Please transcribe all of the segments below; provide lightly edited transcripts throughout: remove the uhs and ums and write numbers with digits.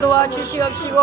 도와주시옵시고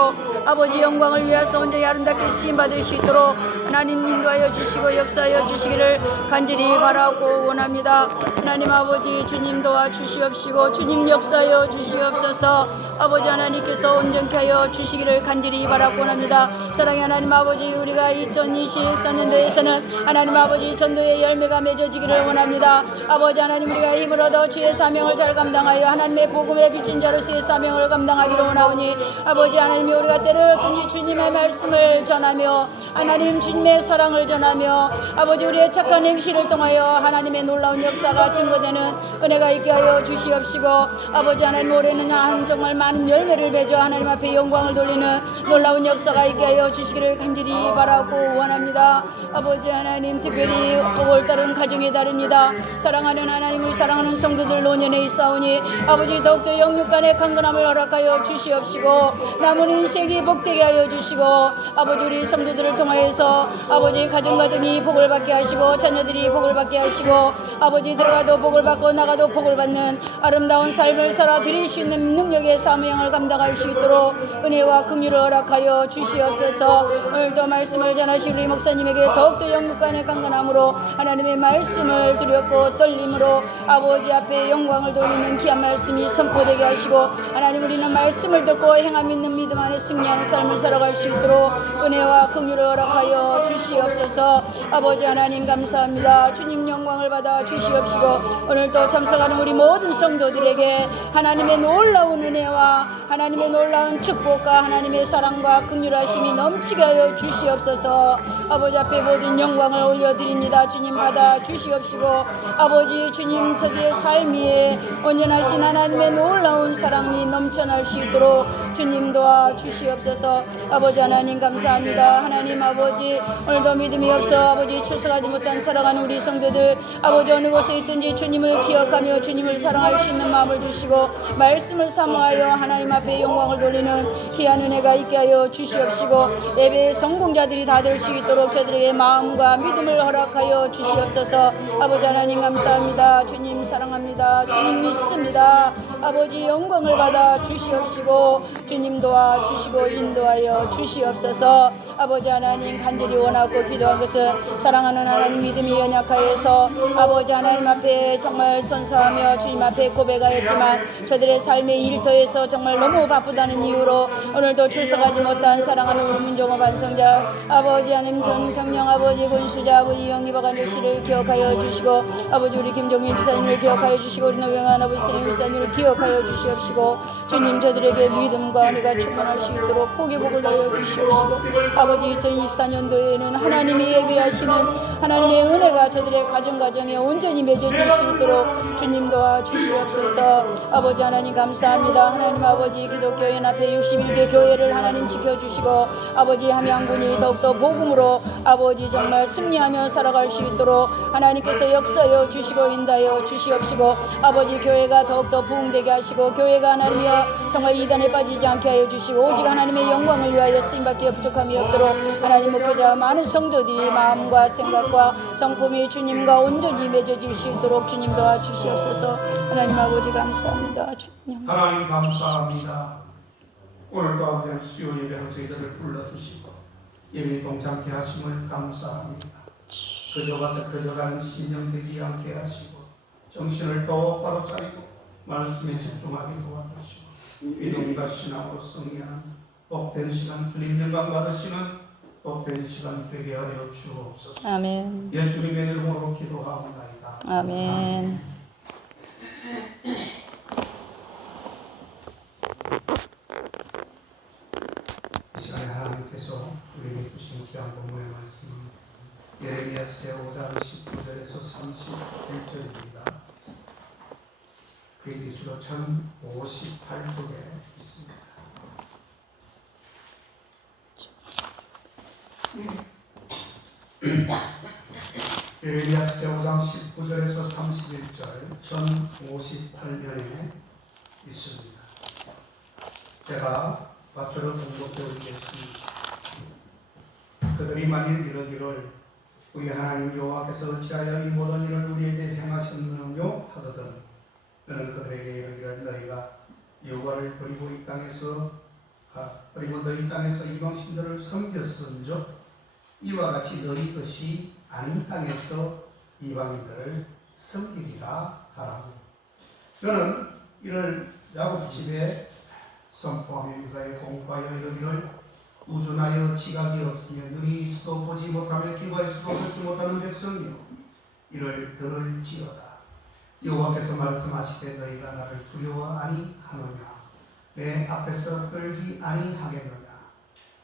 아버지 영광을 위하여 온전히 아름답게 쓰임받을 수 있도록 하나님 인도하여 주시고 역사하여 주시기를 간절히 바라고 원합니다. 하나님 아버지 주님 도와주시옵시고 주님 역사하여 주시옵소서. 아버지 하나님께서 온전케 하여 주시기를 간절히 바라고 원합니다. 사랑의 하나님 아버지, 우리가 2024년도에서는 하나님 아버지 전도의 열매가 맺어지기를 원합니다. 아버지 하나님, 우리가 힘을 얻어 주의 사명을 잘 감당하여 하나님의 복음에 비친 자로서의 사명을 감당하기를 원하오니 아버지 하나님, 우리가 때를 얻더니 주님의 말씀을 전하며 하나님 주님의 사랑을 전하며 아버지 우리의 착한 행실을 통하여 하나님의 놀라운 역사가 증거되는 은혜가 있게 하여 주시옵시고 아버지 하나님, 올해는 정말 많은 열매를 맺어 하나님 앞에 영광을 돌리는 놀라운 역사가 있게 하여 주시기를 간절히 바라고 원합니다. 아버지 하나님, 특별히 5월달은 가정의 달입니다. 사랑하는 하나님을 사랑하는 성도들 노년에 있사오니 아버지 더욱더 영육간의 강건함을 허락하여 주시옵시고 남은 인생이 복되게 하여 주시고 아버지 우리 성도들을 통하여서 아버지 가정과 등이 복을 받게 하시고 자녀들이 복을 받게 하시고 아버지 들어가도 복을 받고 나가도 복을 받는 아름다운 삶을 살아 드릴 수 있는 능력의 사명을 감당할 수 있도록 은혜와 긍휼을 허락하여 주시옵소서. 오늘도 말씀을 전하신 우리 목사님에게 더욱더 영육간의 강건함으로 하나님의 말씀을 드렸고 떨림으로 아버지 앞에 영광을 돌리는 귀한 말씀이 선포되게 하시고 하나님, 우리는 말씀을 듣고 행함 있는 믿음 안에 승리하는 삶을 살아갈 수 있도록 은혜와 긍휼을 허락하여 주시옵소서. 아버지 하나님 감사합니다. 주님 영광을 받아 주시옵시고 오늘도 참석하는 우리 모든 성도들에게 하나님의 놀라운 은혜와 하나님의 놀라운 축복과 하나님의 사랑과 긍휼하심이 넘치게 하여 주시옵소서. 아버지 앞에 모든 영광을 올려드립니다. 주님 받아 주시옵시고 아버지 주님, 저들의 삶 위에 온전하신 하나님의 놀라운 사랑이 넘쳐날 수 있도록 주님 도와 주시옵소서. 아버지 하나님 감사합니다. 하나님 아버지, 오늘도 믿음이 없어 아버지 출석하지 못한 살아가는 우리 성도들 아버지 어느 곳에 있든지 주님을 기억하며 주님을 사랑할 수 있는 마음을 주시고 말씀을 사모하여 하나님 앞에 영광을 돌리는 귀한 은혜가 있게 하여 주시옵시고 예배의 성공자들이 다 될 수 있도록 저들에게 마음과 믿음을 허락하여 주시옵소서. 아버지 하나님 감사합니다. 주님 사랑합니다. 주님 믿습니다. 아버지 영광을 받아 주시옵시고 주님 도와 주시고 인도하여 주시옵소서. 아버지 하나님 간절히 원하고 기도한 것은 사랑하는 하나님 믿음이 연약하여서 아버지 하나님 앞에 정말 선서하며 주님 앞에 고백하였지만 저들의 삶의 일터에서 정말 너무 바쁘다는 이유로 오늘도 출석하지 못한 사랑하는 우리 민정호 반성자 아버지 하나님 정령 아버지 권수자 아버지 영희박 안조씨를 기억하여 주시고 아버지 우리 김종민 지사님을 기억하여 주시고 우리 노영한 아버지 선생님을 기억하여 주시옵시고 주님, 저들에게 믿음과 은혜가 충만할 수 있도록 복의 복을 내려 주시옵시고 아버지 2024년도에는 하나님이 예비하시는 하나님의 은혜가 저들의 가정에 온전히 맺어질 수 있도록 주님 도와 주시옵소서. 아버지 하나님 감사합니다. 하나님 아버지 기독교 연합회 61개 교회를 하나님 지켜주시고 아버지 함양군이 더욱더 복음으로 아버지 정말 승리하며 살아갈 수 있도록 하나님께서 역사하여 주시고 인도하여 주시옵시고 아버지 교회가 더욱더 부흥되게 하시고 교회가 하나님이여 정말 이단에 빠지지 않게 하여 주시고 오직 하나님의 영광을 위하여 쓰임받기에 부족함이 없도록 하나님 목회자 많은 성도들이 마음과 생각과 성품이 주님과 온전히 맺어질 수 있도록 주님 도와 주시옵소서. 하나님 아버지 감사합니다. 주님. 하나님 감사합니다. 오늘도 아버지 수요 예배로 저희들을 불러주시고 예배 동참케 하심을 감사합니다. 그저가는 심령 되지 않게 하시고 정신을 똑바로 차리고 말씀에 집중하게 도와주시고 믿음과 신앙으로 승리하는 복된 시간 주님 영광 받으시는 복된 시간 되게 하여 주옵소서. 아멘. 예수님의 이름으로 기도하옵나이다. 아멘. 이 시간에 하나님께서 우리에게 주신 귀한 본문의 말씀은 예레미야서 제5장 19절에서 31절입니다. 페이지 수로 1058쪽에 있습니다. 예레미야서 제5장 19절에서 31절 1058년에 있습니다. 제가 마표로 등록해 올리겠습니다. 그들이 만일 이러기를 우리 하나님 여호와께서 어찌하여 이 모든 일을 우리에게 행하셨느뇨 하거든 너는 그들에게 이르기를 너희가 여호와를 버리고 이 땅에서 그리고 너희 땅에서 이방신들을 섬겼은즉 이와 같이 너희 것이 아닌 땅에서 이방인들을 섬기리라 하라고. 저는 이를 야곱 집에 선포하며 유다에 공포하여 이르기를 우준하여 지각이 없으며 눈이 있어도 보지 못하며 귀가 있어도 듣지 못하는 백성이요 이를 들을지어다. 여호와께서 말씀하시되 너희가 나를 두려워 아니하느냐 내 앞에서 떨지 아니하겠느냐.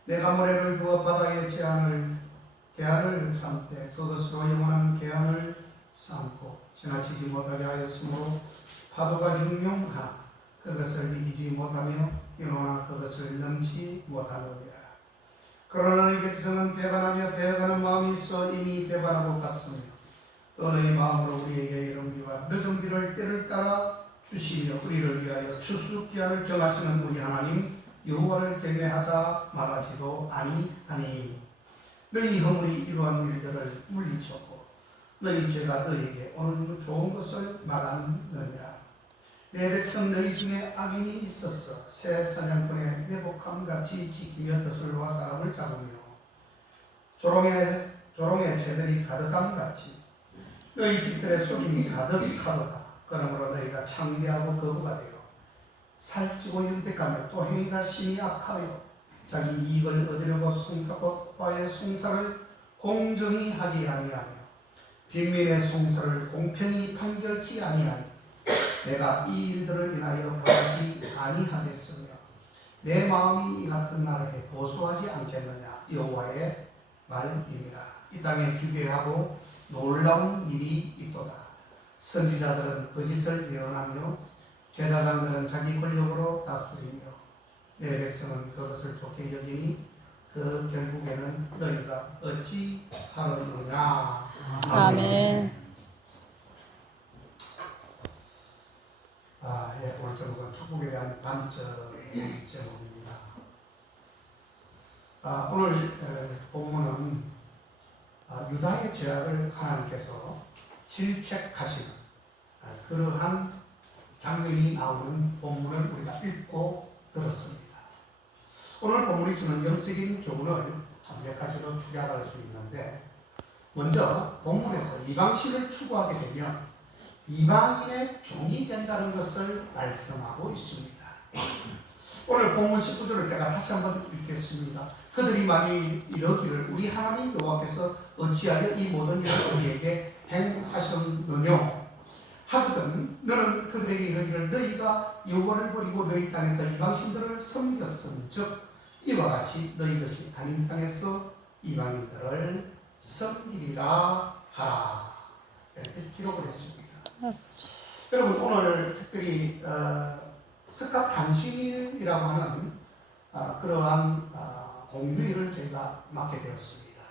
내가 모래를 두어 바다에 개한을 삼되 그것으로 영원한 개한을 삼고 지나치지 못하게 하였으므로 파도가 흉용하나 그것을 이기지 못하며 인호나 그것을 넘지 못하느니라. 그러나 너희 백성은 배반하며 배어가는 마음이 있어 이미 배반하고 갔으며 또 너희 마음으로 우리에게 이른 비와 늦은 비를 때를 따라 주시며 우리를 위하여 추수기한을 정하시는 우리 하나님 여호와를 경외하자 말하지도 아니하니 너희 허물이 이러한 일들을 물리쳤고 너희 죄가 너희에게 오는 좋은 것을 말하느니라. 내 백성 너희 중에 악인이 있었어 새 사냥꾼의 매복함같이 지키며 덫을과 사람을 잡으며 조롱의 새들이 가득함같이 너희 집들의 속임이 가득하도다. 그러므로 너희가 창대하고 거부가 되어 살찌고 윤택하며 또 행위가 심히 악하여 자기 이익을 얻으려고 송사꽃과의 송사를 공정히 하지 아니하며 빈민의 송사를 공평히 판결치 아니하니 내가 이 일들을 인하여 바라지 아니하겠으며 내 마음이 이 같은 나라에 보수하지 않겠느냐 여호와의 말이니라. 이 땅에 기괴하고 놀라운 일이 있도다. 선지자들은 거짓을 예언하며 제사장들은 자기 권력으로 다스리며 내 백성은 그것을 좋게 여기니 그 결국에는 너희가 어찌 하느냐. 아멘. 오늘 제목은 축복에 대한 관점의 제목입니다. 오늘 본문은 유다의 죄악을 하나님께서 질책하시는 그러한 장면이 나오는 본문을 우리가 읽고 들었습니다. 오늘 본문이 주는 영적인 교훈을 한 몇 가지로 축약할 수 있는데, 먼저 본문에서 이방신을 추구하게 되면 이방인의 종이 된다는 것을 말씀하고 있습니다. 오늘 본문 19절을 제가 다시 한번 읽겠습니다. 그들이 만일 이러기를 우리 하나님 여호와께서 어찌하여 이 모든 일을 우리에게 행하셨느냐 하거든 너는 그들에게 이르기를 너희가 여호와를 버리고 너희 땅에서 이방신들을 섬겼음즉 이와 같이 너희 것이 아닌 땅에서 이방인들을 섬기리라 하라. 이렇게 기록을 했습니다. 여러분 오늘 특별히 스캇 단신일이라고 하는 그러한 공휴일을 저희가 맡게 되었습니다.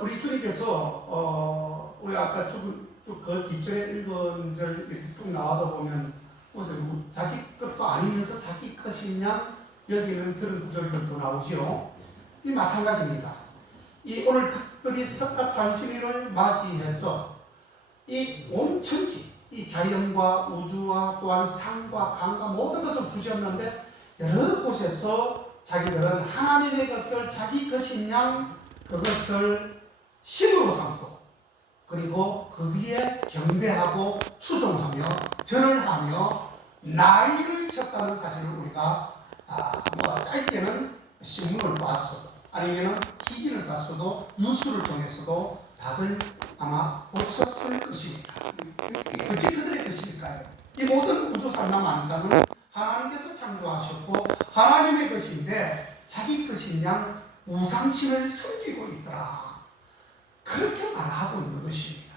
우리 주님께서 우리 아까 쭉 그 뒷절에 읽은 절 이렇게 쭉 나와다 보면 무슨 자기 것도 아니면서 자기 것이냐 여기는 그런 구절들도 나오지요. 이 마찬가지입니다. 이 오늘 특별히 스캇 단신일을 맞이해서 이 온 천지, 이 자연과 우주와 또한 산과 강과 모든 것을 주셨는데 여러 곳에서 자기들은 하나님의 것을 자기 것인 양 그것을 신으로 삼고 그리고 거기에 경배하고 추종하며 절을하며 난리를 쳤다는 사실을 우리가 짧게는 신문을 봤어도 아니면 TV를 봤어도 뉴스를 통해서도 다들 아마 보셨을 것입니다. 어찌 그들의 것일까요? 이 모든 우주 산나 만상은 하나님께서 창조하셨고 하나님의 것인데 자기 것인 양 우상신을 섬기고 있더라. 그렇게 말하고 있는 것입니다.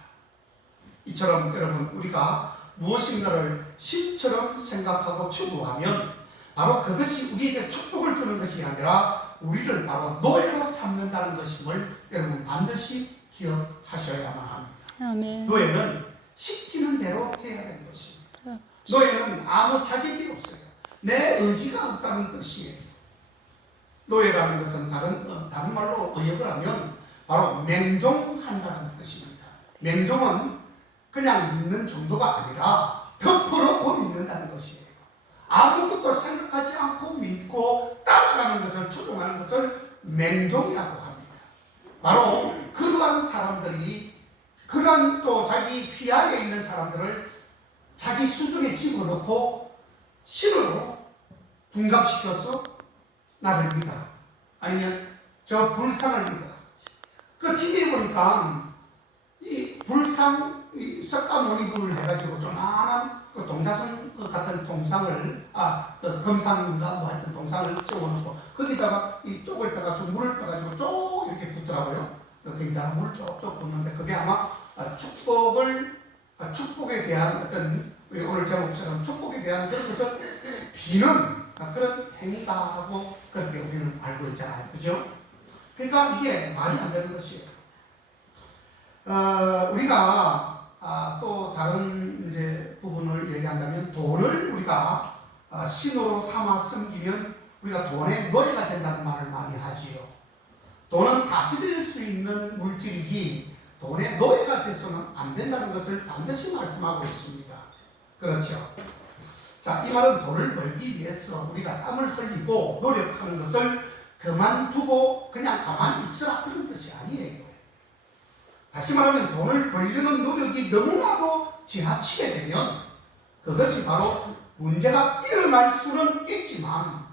이처럼 여러분 우리가 무엇인가를 신처럼 생각하고 추구하면 바로 그것이 우리에게 축복을 주는 것이 아니라 우리를 바로 노예로 삼는다는 것임을 여러분 반드시 기억하셔야만 합니다. 아멘. 노예는 시키는 대로 해야 되는 것입니다. 노예는 아무 자격이 없어요. 내 의지가 없다는 뜻이에요. 노예라는 것은 다른 말로 의역을 하면 바로 맹종한다는 뜻입니다. 맹종은 그냥 믿는 정도가 아니라 덮어놓고 믿는다는 것이에요. 아무것도 생각하지 않고 맹종이라고 합니다. 바로 그러한 사람들이 그러한 또 자기 휘하에 있는 사람들을 자기 수중에 집어넣고 신으로 둔갑시켜서 나를 믿어라, 아니면 저 불상을 믿어라. 그 TV에 보니까 이 불상, 이 석가모니불을 해가지고 조그마한 그 동자선 같은 동상을, 그 금상인가 뭐 하여튼 동상을 세워놓고 거기다가 이 쪽을 떠가서 물을 떠가지고 쭉 이렇게 붓더라고요. 거기다가 물을 쭉쭉 붓는데 그게 아마 축복에 대한 어떤, 우리 오늘 제목처럼 축복에 대한 그런 것을 비는 그런 행위다라고 그렇게 우리는 알고 있잖아요. 그죠? 그러니까 이게 말이 안 되는 것이에요. 우리가 또 다른 이제 부분을 얘기한다면, 돈을 우리가 신으로 삼아 섬기면 우리가 돈의 노예가 된다는 말을 많이 하지요. 돈은 다스릴 수 있는 물질이지 돈의 노예가 돼서는 안 된다는 것을 반드시 말씀하고 있습니다. 그렇죠? 자, 이 말은 돈을 벌기 위해서 우리가 땀을 흘리고 노력하는 것을 그만두고 그냥 가만히 있으라, 그런 뜻이 아니에요. 다시 말하면 돈을 벌려는 노력이 너무나도 지나치게 되면 그것이 바로 문제가 일어날 수는 있지만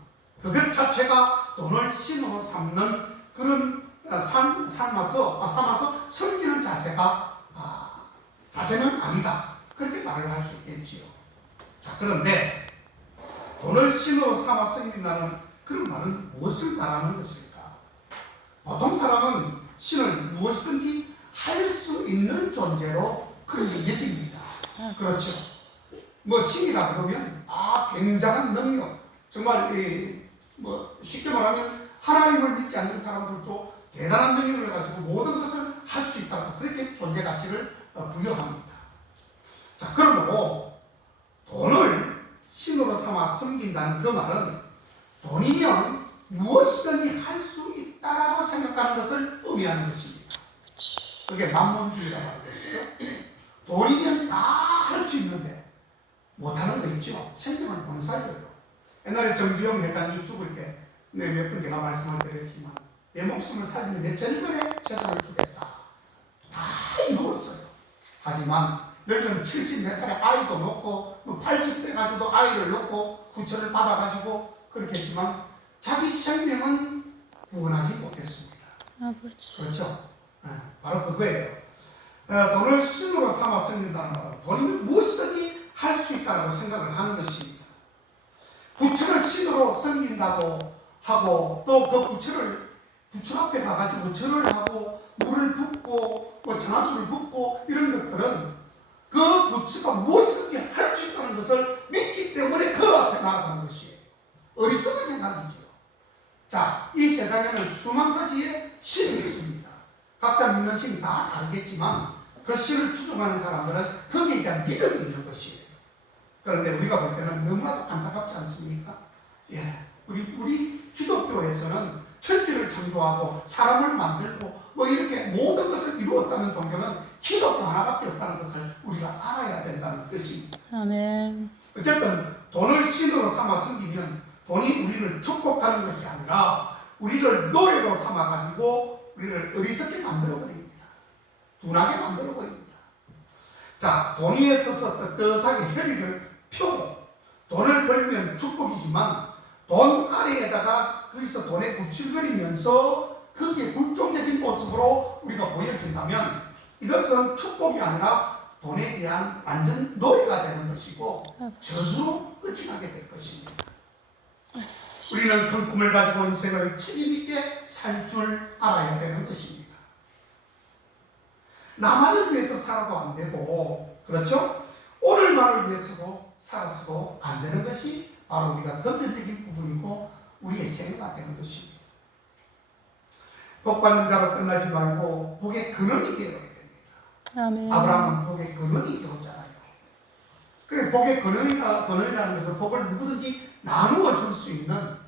그것 자체가 돈을 신으로 삼는 그런 삼아서 섬기는 자세는 아니다, 그렇게 말을 할 수 있겠지요. 자, 그런데 돈을 신으로 삼아 섬긴다는 그런 말은 무엇을 말하는 것일까? 보통 사람은 신을 무엇이든지 할 수 있는 존재로 그렇게 여깁니다. 그렇죠? 뭐 신이라 그러면 굉장한 능력, 정말 쉽게 말하면 하나님을 믿지 않는 사람들도 대단한 능력을 가지고 모든 것을 할 수 있다고 그렇게 존재 가치를 부여합니다. 자, 그러므로 돈을 신으로 삼아 섬긴다는 그 말은 돈이면 무엇이든지 할 수 있다라고 생각하는 것을 의미하는 것입니다. 그게 만몬주의라고 하는 것이죠. 돈이면 다 할 수 있는데 못하는 거 있죠. 생명을 못 살려요. 옛날에 정주영 회장이 죽을 때 몇 번 제가 말씀을 드렸지만, 내 목숨을 살리면 내 전번에 재산을 주겠다, 다 이루었어요. 하지만 늙은 74살에 아이도 놓고 80대 가지고도 아이를 놓고 구천을 받아가지고 그렇게 했지만 자기 생명은 구원하지 못했습니다. 아버지. 그렇죠? 바로 그거예요. 돈을 신으로 삼아 섬긴다는 말은 돈이면 무엇이든지 할 수 있다고 생각을 하는 것입니다. 부처를 신으로 섬긴다고 하고 또 그 부처 앞에 가가지고 절을 하고 물을 붓고 정화수를 붓고 이런 것들은 그 부처가 무엇이든지 할 수 있다는 것을 믿기 때문에 그 앞에 나아가는 것이에요. 어리석은 생각이죠. 자, 이 세상에는 수만 가지의 신이 있습니다. 각자 믿는 신이 다 다르겠지만 그 신을 추종하는 사람들은 거기에 대한 믿음이 있는 것이에요. 그런데 우리가 볼 때는 너무나도 안타깝지 않습니까? 우리 기독교에서는 천지를 창조하고 사람을 만들고 이렇게 모든 것을 이루었다는 종교는 기독교 하나밖에 없다는 것을 우리가 알아야 된다는 뜻입니다. 아멘. 어쨌든 돈을 신으로 삼아 섬기면 돈이 우리를 축복하는 것이 아니라 우리를 노예로 삼아가지고 우리를 어리석게 만들어버립니다. 둔하게 만들어버립니다. 자, 돈 위에 서서 떳떳하게 혈의를 펴고 돈을 벌면 축복이지만 돈 아래에다가 거기서 돈에 굽실거리면서 그게 불종적인 모습으로 우리가 보여진다면 이것은 축복이 아니라 돈에 대한 완전 노예가 되는 것이고 저주로 끝이 나게 될 것입니다. 우리는 큰 꿈을 가지고 인생을 책임있게 살 줄 알아야 되는 것입니다. 나만을 위해서 살아도 안 되고, 그렇죠? 오늘만을 위해서도 살아서도 안 되는 것이 바로 우리가 금전적인 부분이고 우리의 생애가 되는 것입니다. 복 받는 자로 끝나지 말고 복의 근원이 되어야 됩니다. 아멘. 아브라함은 복의 근원이 되었잖아요. 그래, 복의 근원이라는 것은 복을 누구든지 나누어 줄 수 있는,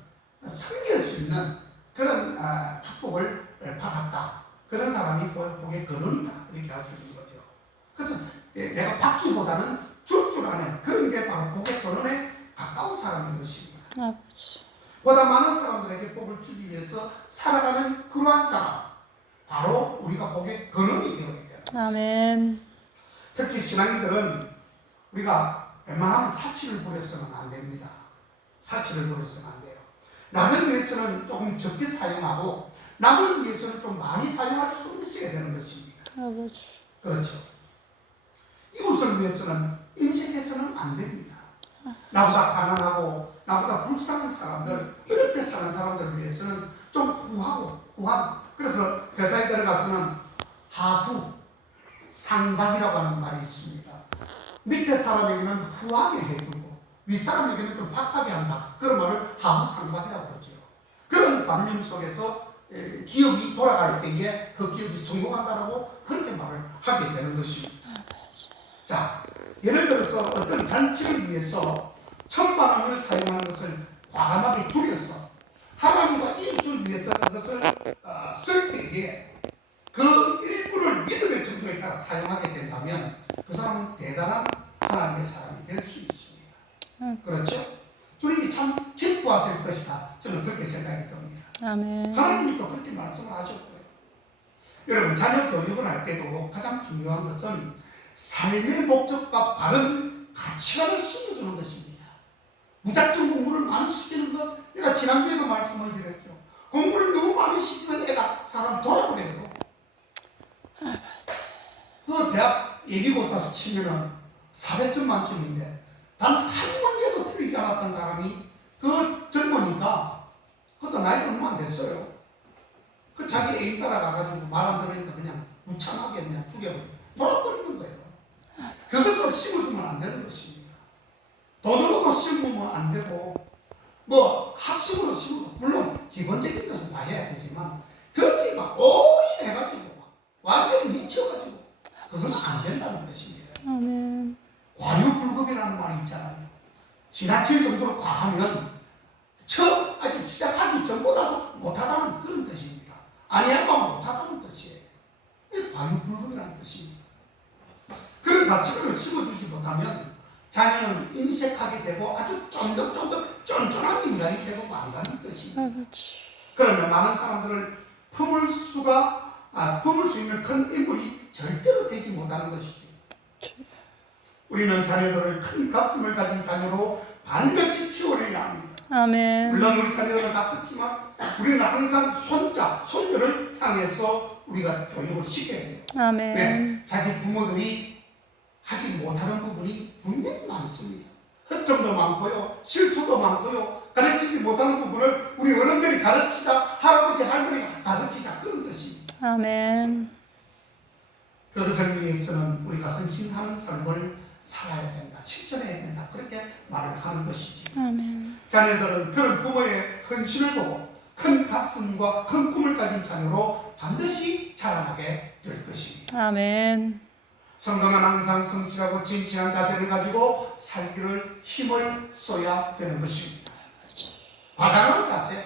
섬길 수 있는 그런 축복을 받았다. 그런 사람이 복의 근원이다, 이렇게 할 수 있는 거죠. 그래서 내가 받기보다는 줄 아는 그런 게 바로 복의 근원에 가까운 사람인 것입니다. 아버지. 보다 많은 사람들에게 복을 주기 위해서 살아가는 그러한 사람, 바로 우리가 복의 근원이 되어야 돼요. 아멘. 특히 신앙인들은 우리가 웬만하면 사치를 부려서는 안 됩니다. 사치를 부려서는 안 돼요. 남을 위해서는 조금 적게 사용하고 남을 위해서는 좀 많이 사용할 수도 있어야 되는 것입니다. 아버지. 그렇죠. 이웃을 위해서는 인생에서는 안 됩니다. 나보다 가난하고 나보다 불쌍한 사람들, 어렵게 사는 사람들을 위해서는 좀 후하고. 그래서 회사에 들어가서는 하후, 상박이라고 하는 말이 있습니다. 밑에 사람에게는 후하게 해주고 윗사람에게는 좀 박하게 한다. 그런 말을 하후 상박이라고 그러죠. 그런 관념 속에서 기업이 돌아갈 때에 그 기업이 성공한다라고 그렇게 말을 하게 되는 것입니다. 자, 예를 들어서 어떤 잔치를 위해서 1,000만 원을 사용하는 것을 과감하게 줄여서 하나님과 이웃을 위해서 그것을 쓸 때에 그 일부를 믿음의 정도에 따라 사용하게 된다면 그 사람은 대단한 하나님의 사람이 될 수 있습니다. 그렇죠? 주님이 참 기뻐하실 것이다. 저는 그렇게 생각이 듭니다. 아멘. 하나님이 또 그렇게 말씀을 하셨고요. 여러분, 자녀 교육을 할 때도 가장 중요한 것은 삶의 목적과 바른 가치관을 심어주는 것입니다. 무작정 공부를 많이 시키는 것, 내가 지난주에도 말씀을 드렸죠. 공부를 너무 많이 시키면 애가 사람이 돌아버려요. 그 대학 예비고사 치면은 400점 만점인데 단 한 문제도 틀리지 않았던 사람이 그 젊으니까 그것도 나이가 얼마 안 됐어요. 그 자기 애인 따라가가지고 말 안 들으니까 그냥 무참하게 그냥 죽여버리고 돌아버리는 거예요. 그것을 심어주면 안 되는 것입니다. 돈으로도 심으면 안 되고 뭐 학식으로 심어도 물론 기본적인 것은 다 해야 되지만 거기에 막 올인해가지고 완전히 미쳐가지고 그건 안 된다는 것입니다. 아멘. 과유불급이라는 말이 있잖아요. 지나칠 정도로 과하면 아직 시작하기 전보다도 못하다는 그런 뜻입니다. 아니하면 못하다는 뜻이에요. 이게 과유불급이라는 뜻입니다. 그런 가치관을 심어주지 못하면 자녀는 인색하게 되고 아주 쫀득쫀득 쫀쫀한 인간이 되고 만다는 뜻입니다. 아버지. 그러면 많은 사람들을 품을 수 있는 큰 인물이 절대로 되지 못하는 것이죠. 우리는 자녀들을 큰 가슴을 가진 자녀로 반드시 키워내야 합니다. 아멘. 물론 우리 자녀들은 다 크지만 우리는 항상 손자, 손녀를 향해서 우리가 교육을 시켜야 돼요. 아멘. 네, 자기 부모들이 하지 못하는 부분이 분명히 많습니다. 허점도 많고요, 실수도 많고요, 가르치지 못하는 부분을 우리 어른들이 가르치자, 할아버지, 할머니가 가르치자, 그런 뜻입니다. 아멘. 그것을 위해서는 우리가 헌신하는 삶을 살아야 된다, 실천해야 된다, 그렇게 말을 하는 것이지. 아멘. 자녀들은 그런 부모의 헌신을 보고 큰 가슴과 큰 꿈을 가진 자녀로 반드시 자라나게 될 것입니다. 아멘. 성도는 항상 성실하고 진지한 자세를 가지고 살기를 힘을 써야 되는 것입니다. 과장한 자세,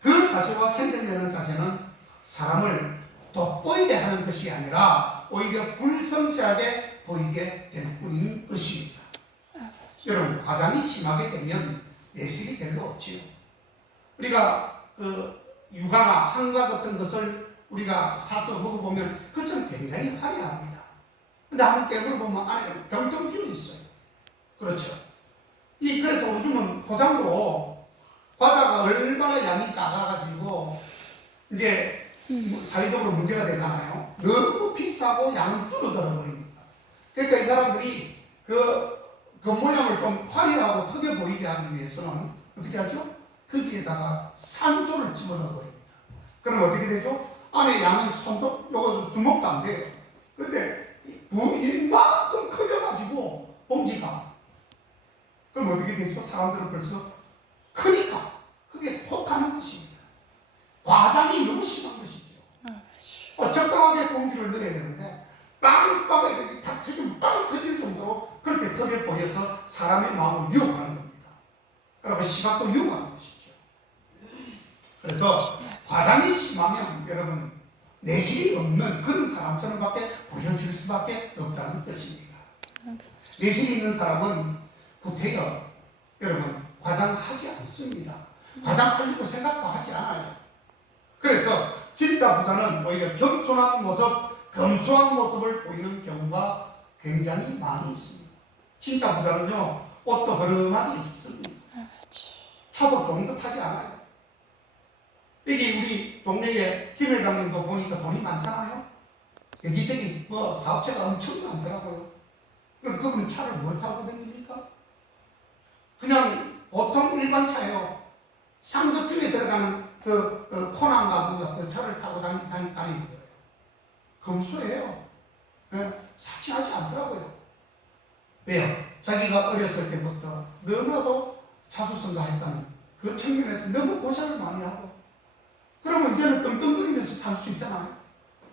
그 자세와 생각내는 자세는 사람을 돋보이게 하는 것이 아니라 오히려 불성실하게 보이게 될 뿐인 것입니다. 여러분, 과장이 심하게 되면 내실이 별로 없지요. 우리가 육아나 한과 같은 것을 우리가 사서 먹어보면 그것은 굉장히 화려합니다. 근데 한번 깨물어보면 안에 병통 비어 있어요. 그렇죠. 그래서 요즘은 포장도 과자가 얼마나 양이 작아가지고 이제 사회적으로 문제가 되잖아요. 너무 비싸고 양은 줄어들어 버립니다. 그러니까 이 사람들이 그 모양을 좀 화려하고 크게 보이게 하기 위해서는 어떻게 하죠? 거기에다가 산소를 집어넣어 버립니다. 그럼 어떻게 되죠? 안에 양이 손톱, 요거 주먹도 안 돼요. 근데 이만큼 커져가지고 봉지가. 그럼 어떻게 되죠? 사람들은 벌써 크니까 그게 혹하는 것입니다. 과장이 너무 심한 것이죠. 적당하게 공기를 넣어야 되는데 빵빵하게 탁 터지면 빵 터질 정도로 그렇게 크게 보여서 사람의 마음을 유혹하는 겁니다. 그리고 시각도 유혹하는 것이죠. 그래서 과장이 심하면 여러분 내실이 없는 그런 사람처럼 밖에 보여질 수밖에 없다는 뜻입니다. 내실이 있는 사람은 구태여 여러분 과장하지 않습니다. 과장하려고 생각도 하지 않아요. 그래서 진짜 부자는 오히려 겸손한 모습, 검소한 모습을 보이는 경우가 굉장히 많이 있습니다. 진짜 부자는요, 옷도 허름하게 입습니다. 차도 좋은 거 타지 않아요. 여기 우리 동네에 김 회장님도 보니까 돈이 많잖아요. 여기저기 뭐 사업체가 엄청 많더라고요. 그래서 그분은 차를 뭐 타고 다닙니까? 그냥 보통 일반 차예요. 상급중에 들어가는 코난가 뭔가 그 차를 타고 다니는 거예요. 검소해요. 예? 사치하지 않더라고요. 왜요? 자기가 어렸을 때부터 너무나도 자수성가했다는 그 측면에서 너무 고생을 많이 하고, 그러면 이제는 떵떵거리면서 살 수 있잖아요.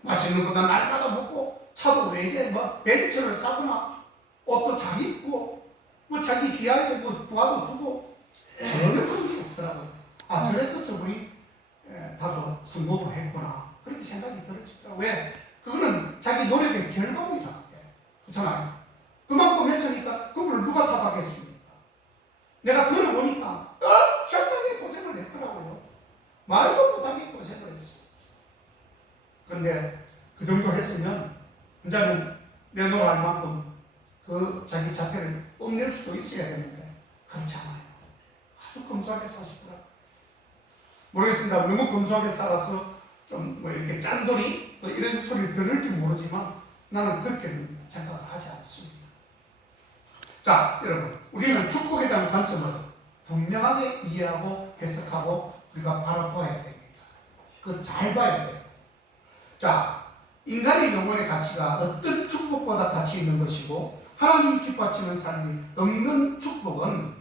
맛있는 것도 날마다 먹고, 차도 외제 뭐 벤츠를 사거나 옷도 잘 입고, 뭐 자기 귀하게 뭐 부하도 두고, 전혀 그런 게 없더라고요. 아, 그래서 저분이 다소 성공을 했구나, 그렇게 생각이 들어지더라고요. 왜? 그거는 자기 노력의 결과입니다. 그렇잖아요. 그만큼 했으니까 그분을 누가 탓하겠습니까? 내가 들어보니까 엄청나게 고생을 했더라고요. 말도 못하게 고생을 했어요. 그런데 그 정도 했으면 이제는 내놓을 만큼 그 자기 자태를 뽐낼 수도 있어야 되는데 그렇지 않아요. 아주 검소하게 사시더라고요. 모르겠습니다. 너무 검소하게 살아서 좀 뭐 이렇게 짠돌이 뭐 이런 소리를 들을지 모르지만 나는 그렇게는 생각을 하지 않습니다. 자, 여러분, 우리는 축복에 대한 관점을 분명하게 이해하고 해석하고 우리가 바라보아야 됩니다. 그거 잘 봐야 돼요. 자, 인간의 영혼의 가치가 어떤 축복보다 가치 있는 것이고 하나님이 기뻐하시는 삶이 없는 축복은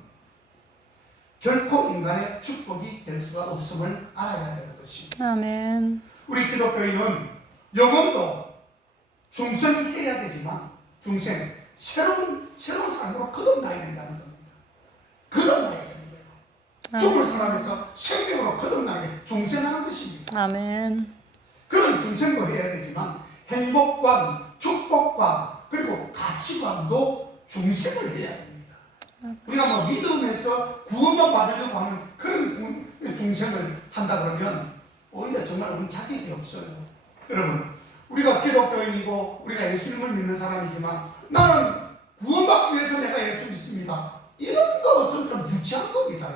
결코 인간의 축복이 될 수가 없음을 알아야 되는 것입니다. 아멘. 우리 기독교인은 영혼도 중생이 해야 되지만 중생, 새로운 삶으로 거듭나야 된다는 겁니다. 거듭나야 되는 거예요. 죽을 사람에서 생명으로 거듭나는 게 중생하는 것입니다. 아멘. 그런 중생도 해야 되지만 행복관, 축복관, 그리고 가치관도 중생을 해야 됩니다. 우리가 뭐 믿음에서 구원만 받으려고 하는 그런 중생을 한다 그러면 오히려 정말 우리는 자격이 없어요. 여러분, 우리가 기독교인이고 우리가 예수님을 믿는 사람이지만 나는 구원받기 위해서 내가 예수 믿습니다, 이런 것은 좀 유치한 겁니다.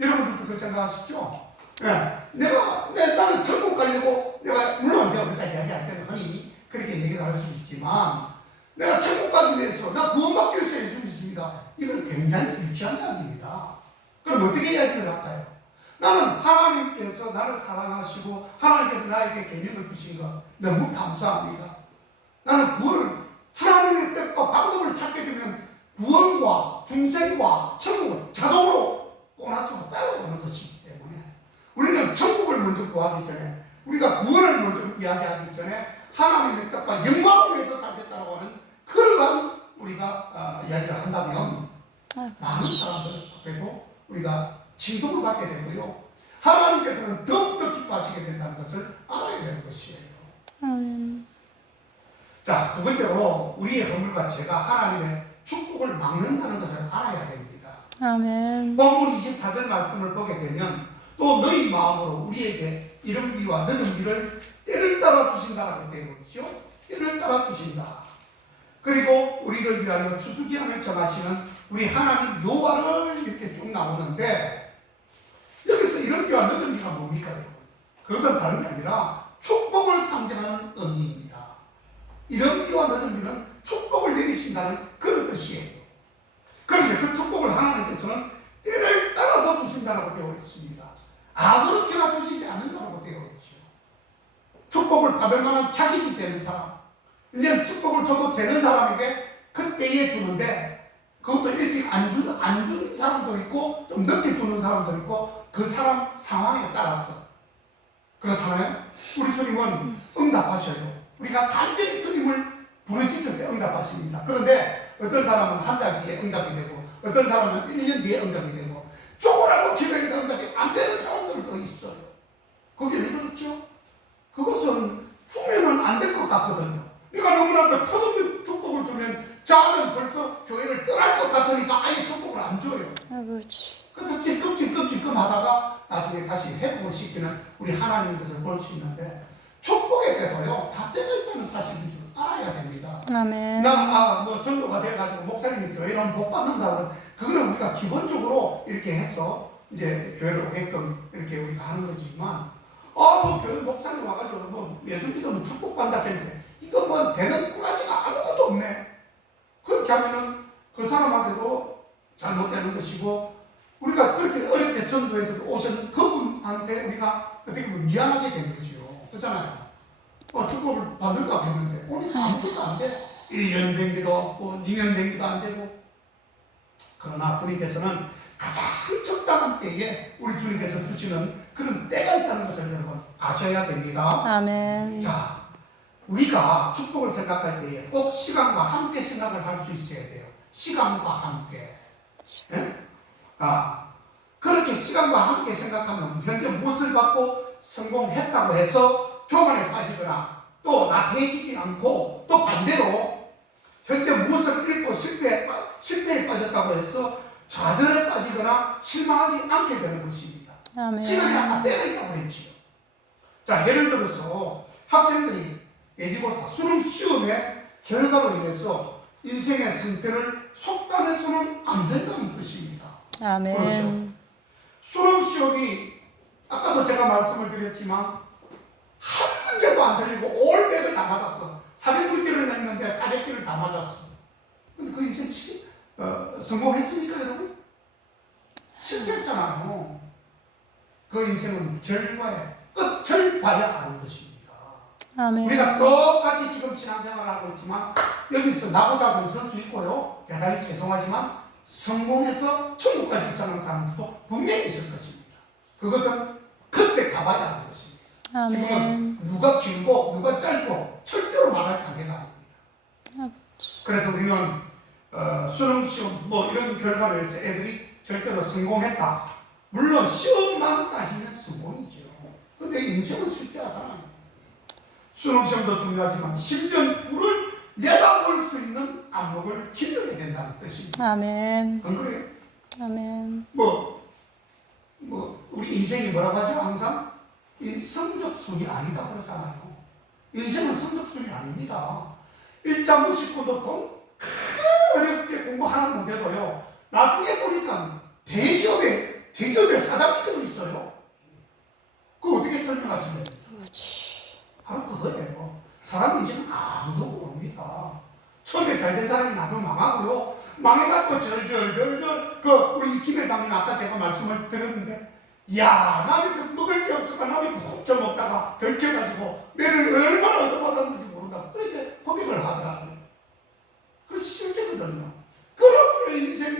여러분들도 그렇게 생각하시죠? 나는 천국 가려고 물론 제가 우리가 이야기할 때는 흔히 그렇게 얘기를 할 수 있지만 내가 천국 가기 위해서, 나 구원받기 위해서 예수 믿습니다, 이건 굉장히 유치한 이야기입니다. 그럼 어떻게 이야기를 할까요? 나는 하나님께서 나를 사랑하시고 하나님께서 나에게 계명을 주신 것 너무 감사합니다. 나는 구원은 하나님의 뜻과 방법을 찾게 되면 구원과 중생과 천국은 자동으로 보너스로 따라오는 것이기 때문에 우리는 천국을 먼저 구하기 전에, 우리가 구원을 먼저 이야기하기 전에 하나님의 뜻과 영광을 위해서 살겠다고 하는 그러한 우리가 이야기를 한다면 많은 사람들 앞에도 우리가 칭송을 받게 되고요, 하나님께서는 더욱더 기뻐하시게 된다는 것을 알아야 되는 것이에요. 자, 두 번째로 우리의 허물과 죄가 하나님의 축복을 막는다는 것을 알아야 됩니다. 아멘. 본문 24절 말씀을 보게 되면 또 너희 마음으로 우리에게 이른비와 늦은비를 때를 따라 주신다라고 되어 있죠. 때를 따라 주신다. 그리고 우리를 위하여 추수기한을 정하시는 우리 하나님 여호와를 이렇게 쭉 나오는데, 여기서 이른비와 늦은비가 뭡니까 여러분? 그것은 다른 게 아니라 축복을 상징하는 의미입니다. 이른비와 늦은비는 축복을 내리신다는 그런 뜻이에요. 그런데 그 축복을 하나님께서는 때를 따라서 주신다고 되어 있습니다. 아무렇게나 주시지 않는다고 되어 있죠. 축복을 받을 만한 자격이 되는 사람, 이제는 축복을 줘도 되는 사람에게 그때에 주는데, 그것도 일찍 안 준 사람도 있고 좀 늦게 주는 사람도 있고 그 사람 상황에 따라서 그렇잖아요. 우리 주님은 응답하셔요. 우리가 간절히 주님을 부르짖을 때 응답하십니다. 그런데 어떤 사람은 한 달 뒤에 응답이 되고 어떤 사람은 1년 뒤에 응답이 되고 죽으라고 기도했는데 응답이 안 되는 사람들도 있어요. 그게 왜 그렇죠? 그것은 후회는 안 될 것 같거든요. 내가 너무나 턱없는 축복을 주면 자는 벌써 교회를 떠날 것 같으니까 아예 축복을 안 줘요. 아버지. 그래서 찔끔찔끔 하다가 나중에 다시 회복을 시키는 우리 하나님 것을 볼 수 있는데, 축복의 때도요 다 때가 있다는 사실을 좀 알아야 됩니다. 아멘. 뭐 전도가 돼가지고 목사님이 교회를 하면 복 받는다는, 그거는 우리가 기본적으로 이렇게 해서 이제 교회를 오게끔 이렇게 우리가 하는 거지만, 뭐 교회 목사님 와가지고 뭐 예수 믿으면 축복 받는다 했는데 이거 뭐 되는 꾸라지가 아무것도 없네. 그렇게 하면은 그 사람한테도 잘못되는 것이고, 우리가 그렇게 어렵게 전도해서 오신 그분한테 우리가 어떻게 보면 미안하게 되는 거죠. 그렇잖아요. 축복을 받는다고 했는데 오니까 아무것도 안 돼. 1년 된 게도 없고 2년 된 게도 안 되고. 그러나 주님께서는 가장 적당한 때에 우리 주님께서 주시는 그런 때가 있다는 것을 여러분 아셔야 됩니다. 아멘. 자, 우리가 축복을 생각할 때에 꼭 시간과 함께 생각을 할 수 있어야 돼요. 시간과 함께. 예? 그렇게 시간과 함께 생각하면 현재 무엇을 받고 성공했다고 해서 교만에 빠지거나 또 나태해지지 않고, 또 반대로 현재 무엇을 잃고 실패에 빠졌다고 해서 좌절에 빠지거나 실망하지 않게 되는 것입니다. 아멘. 시간이 아까 때가 있다고 그랬지요. 자, 예를 들어서 학생들이 예비고사 수능 시험의 결과로 인해서 인생의 승패를 속단해서는 안 된다는 뜻입니다. 아멘. 그렇죠. 수능 시험이 아까도 제가 말씀을 드렸지만 한 문제도 안 틀리고 올 100을 다 맞았어. 400문제를 냈는데 400개를 다 맞았어. 근데 그 인생 성공했습니까, 여러분? 실패했잖아요. 그 인생은 결과의 끝을 봐야 하는 것입니다. 아멘. 우리가 똑같이 지금 신앙생활을 하고 있지만 여기서 나보다 설 수 있고요. 대단히 죄송하지만 성공해서 천국까지 입성하는 사람도 분명히 있을 것입니다. 그것은 그때 가봐야 하는 것입니다. 아멘. 지금은 누가 길고 누가 짧고 절대로 말할 관계가 아닙니다. 그래서 우리는 수능 시험 뭐 이런 결과를 해서 애들이 절대로 성공했다. 물론 시험만 따지면 성공이죠. 근데 인생은 실패하잖아요. 수능 시험도 중요하지만 10년 후를 내다볼 수 있는 안목을 길러야 된다는 뜻입니다. 아멘. 안 그래요? 아멘. 우리 인생이 뭐라고 하죠? 항상 이 성적순이 아니다 그러잖아요. 인생은 성적순이 아닙니다. 일자 무식고도 어렵게 공부 하나 못해도요, 나중에 보니까 대기업의 사장이 되고 있어요. 그거 어떻게 설명하시면 돼요? 바로 그거예요. 사람 인생은 아무도 모릅니다. 처음에 잘된 사람이 나중에 망하고요. 망해가지고 절절절절 우리 김 회장님 아까 제가 말씀을 드렸는데, 남이 먹을 게 없어가 남이 hov져 먹다가 들켜가지고 매를 얼마나 얻어받았는지 모른다고 그렇게 고백을 하더라고요. 그 실제거든요. 그렇게 인생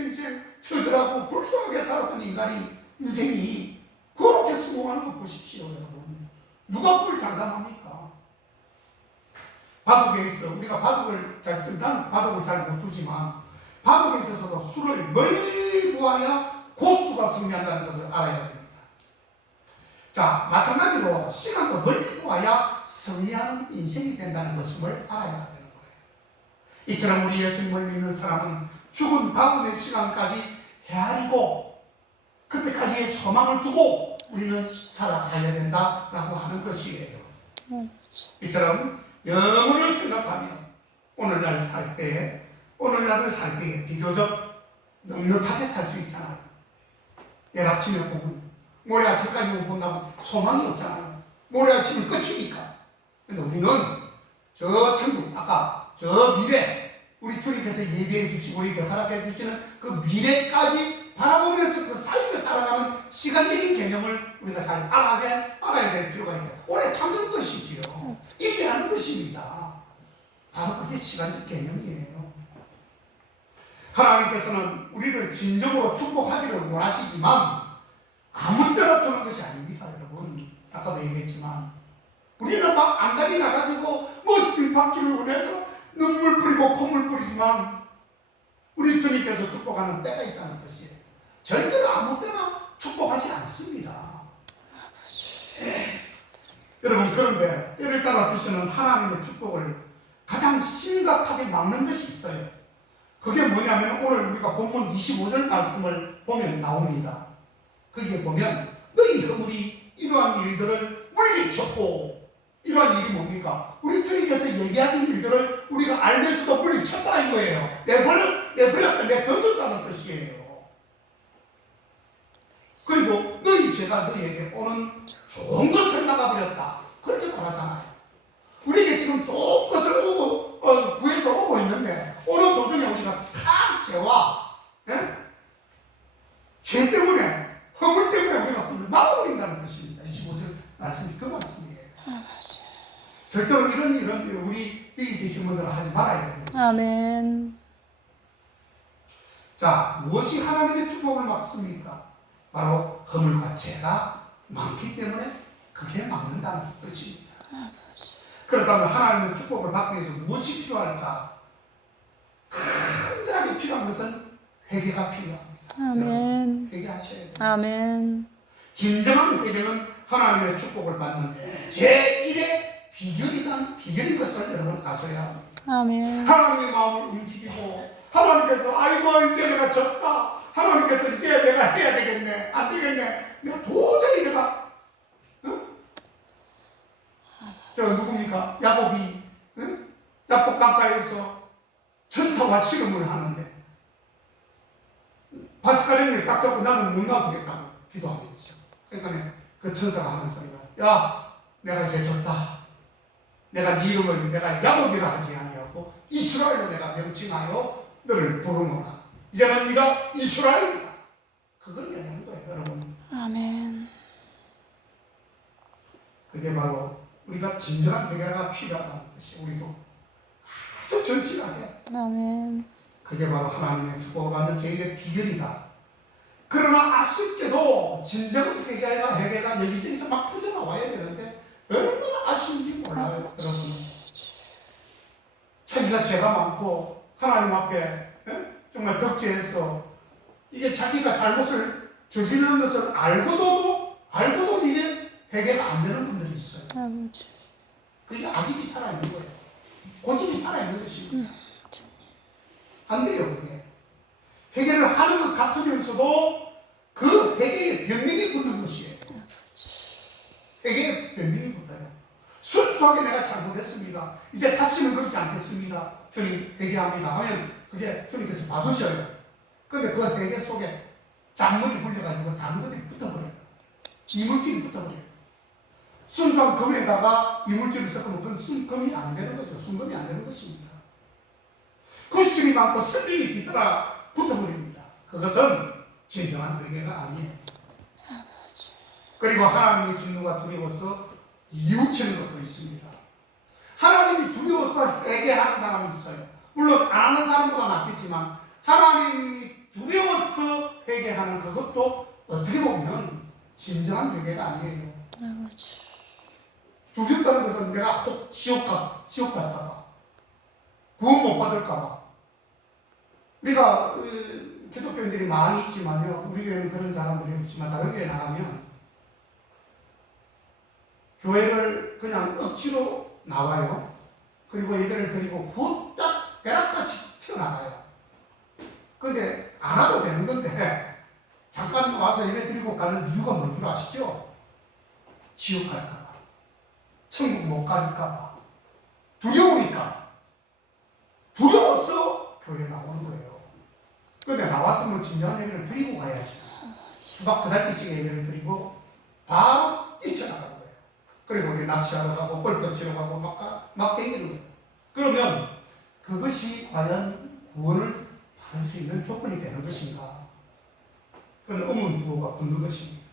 처절하고 불쌍하게 살았던 인간이 인생이 그렇게 성공하는 거 보십시오, 여러분. 누가 그걸 장담합니까? 바둑에 있어 우리가 바둑을 난 바둑을 잘 못 두지만 바둑에 있어서도 수를 멀리 보아야 고수가 승리한다는 것을 알아야 됩니다. 자, 마찬가지로 시간도 멀리 보아야 승리하는 인생이 된다는 것을 알아야 되는 거예요. 이처럼 우리 예수님을 믿는 사람은 죽은 다음의 시간까지 헤아리고 그때까지의 소망을 두고 우리는 살아가야 된다라고 하는 것이에요. 이처럼 영혼을 생각하면 오늘날을 살 때에 비교적 넉넉하게 살 수 있잖아요. 내일 아침에 보면 모레 아침까지 못 본다면 소망이 없잖아요. 모레 아침은 끝이니까. 근데 우리는 저 천국, 아까 저 미래, 우리 주님께서 예비해 주시고 우리에게 허락해 주시는 그 미래까지 바라보면서 그 삶을 살아가는 시간적인 개념을 우리가 잘 알아야 될 필요가 있다. 오래 참는 것이지요. 이해하는 것입니다. 바로 그게 시간적 개념이에요. 하나님께서는 우리를 진정으로 축복하기를 원하시지만 아무 때나 주는 것이 아닙니다, 여러분. 아까도 얘기했지만 우리는 막 안달이 나가지고 무엇을 받기를 원해서 눈물 뿌리고 콧물 뿌리지만 우리 주님께서 축복하는 때가 있다는 것이에요. 절대로 아무 때나 축복하지 않습니다. 여러분, 그런데 때를 따라 주시는 하나님의 축복을 가장 심각하게 막는 것이 있어요. 그게 뭐냐면 오늘 우리가 본문 25절 말씀을 보면 나옵니다. 거기에 보면 너희 허물이 이러한 일들을 물리쳤고, 이러한 일이 뭡니까? 우리 주님께서 얘기하신 일들을 우리가 알면서도 물리쳤다 이거예요. 내버렸다, 내던졌다는 뜻이에요. 그리고 너희 죄가 너희에게 오는 좋은 것을 막아버렸다, 그렇게 말하잖아요. 우리에게 지금 좋은 것을 구해서 오고 있는데 오는 도중에 우리가 다 죄와 죄 때문에, 허물 때문에 우리가 그걸 막아버린다는 뜻입니다. 25절 말씀이 그 말씀이에요. 절대로 이런 우리 여기 계신 분들은 하지 말아야 됩니다. 아멘. 자, 무엇이 하나님의 축복을 막습니까? 바로 허물과 죄가 많기 때문에 그게 막는다는 뜻입니다. 그렇다면 하나님의 축복을 받기 위해서 무엇이 필요할까? 간절하게 필요한 것은 회개가 필요합니다. 아멘. 회개하셔야 돼요. 아멘. 진정한 회개는 하나님의 축복을 받는 제1의 비결인 것을 여러분 아셔야 합니다. 아멘. 하나님의 마음을 움직이고, 하나님께서 아이고 이제 내가 졌다, 하나님께서 이제 내가 해야 되겠네, 안 되겠네, 내가 도저히 내가 저 누굽니까? 야곱이 야복 강가에서 천사와 씨름을 하는데 바짓가랭이를 딱 잡고 나는 못 나서겠다고 기도하겠죠. 그러니까 그 천사가 하는 소리가, 야, 내가 이제 졌다. 내가 네 이름을 내가 야곱이라 하지 아니하고 이스라엘로 내가 명칭하여 너를 부르노라. 이제는 네가 이스라엘이다. 그걸 얘기하는 거예요, 여러분. 아멘. 그게 바로 우리가 진정한 회개가 필요하다는 뜻이, 우리도 아주 절실하게, 아멘. 그게 바로 하나님의 축복을 받는 제1의 비결이다. 그러나 아쉽게도 진정한 회개가 여기저기서 막 터져나와야 되는데 얼마나 아쉬운지 몰라요, 여러분. 자기가 죄가 많고 하나님 앞에 정말 덕죄해서 이게 자기가 잘못을 저지르는 것을 알고도 이게 회개가 안 되는 분들이 있어요. 아버지. 그게 아직이 살아있는 거예요. 고집이 살아있는 것입니다. 안 돼요, 그게. 회개를 하는 것 같으면서도 그 회개에 변명이 붙는 것이에요. 회개에 변명이 붙어요. 순수하게 내가 잘못했습니다, 이제 다시는 그렇지 않겠습니다, 주님 회개합니다 하면 그게 주님께서 받으셔요. 근데 그 회개 속에 잔물이 불려가지고 다른 것들이 붙어버려요. 이물질이 붙어버려요. 순수한 금에다가 이물질을 섞으면 그건 금이 안 되는 거죠. 순금이 안 되는 것입니다. 구심이 많고 설명이 뒤따라 붙어버립니다. 그것은 진정한 회개가 아니에요. 그리고 하나님의 진노가 두려워서 뉘우치는 것도 있습니다. 하나님이 두려워서 회개하는 사람이 있어요. 물론 안 하는 사람보다 낫겠지만 하나님이 두려워서 회개하는 그것도 어떻게 보면 진정한 회개가 아니에요. 아버지. 두렵다는 것은 내가 혹 지옥 갈까봐, 구원 못 받을까봐. 우리가 기독교인들이 많이 있지만요, 우리 교회는 그런 사람들이 없지만 다른 교회 나가면 교회를 그냥 억지로 나와요. 그리고 예배를 드리고 후딱 벼락같이 튀어나가요. 근데 안 와도 되는 건데 잠깐 와서 예배 드리고 가는 이유가 뭔 줄 아시죠? 지옥 갈까봐, 천국 못 갈까봐, 두려워서 교회 나오는 거예요. 근데 나왔으면 진정한 예배를 드리고 가야지. 수박 그달기씩 예배를 드리고 바로 뛰쳐나가는 거예요. 그리고 우리 낚시하러 가고 골프 치러 가고 막 땡기는 거예요. 그러면 그것이 과연 구원을 받을 수 있는 조건이 되는 것인가? 그건 의문부호가 붙는 것입니다.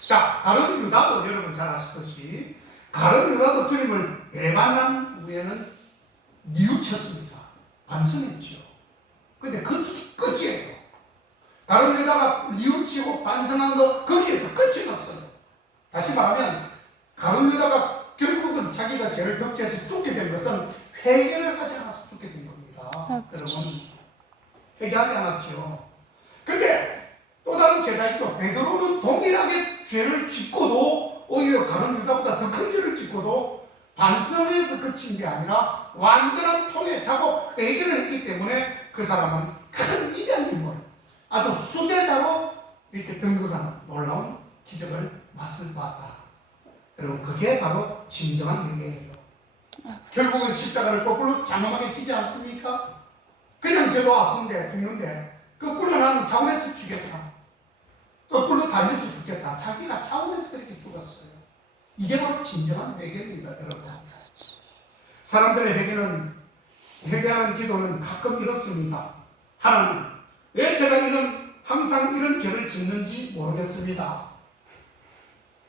자, 가룟 유다도 여러분 잘 아시듯이 가룟 유다도 주님을 배반한 후에는 뉘우쳤습니다. 반성했죠. 근데 그 끝이에요. 가룟 유다가 뉘우치고 반성한 거 거기에서 끝이 났어요. 다시 말하면 가룟 유다가 결국은 자기가 죄를 덕죄해서 죽게 된 것은 회개를 하지 않아서 죽게 된 겁니다. 여러분, 회개하지 않았죠. 근데 또 다른 죄가 있죠. 베드로는 동일하게 죄를 짓고도 오히려 가룟 유다보다 더 큰 죄를 짓고도 반성해서 그친 게 아니라 완전한 통에 자고 회개를 했기 때문에 그 사람은 큰 위대한 인물, 아주 수제자로 이렇게 등극하는 놀라운 기적을 맛을 봤다. 여러분, 그게 바로 진정한 회개예요. 결국은 십자가를 거꾸로 장엄하게 지지 않습니까? 그냥 저도 아픈데 죽는데 거꾸로 나는 차원에서 죽겠다, 거꾸로 달려서 죽겠다, 자기가 차원에서 그렇게 죽었어요. 이게 바로 진정한 회개입니다, 여러분. 사람들의 회개하는 기도는 가끔 이렇습니다. 하나님, 왜 제가 항상 이런 죄를 짓는지 모르겠습니다.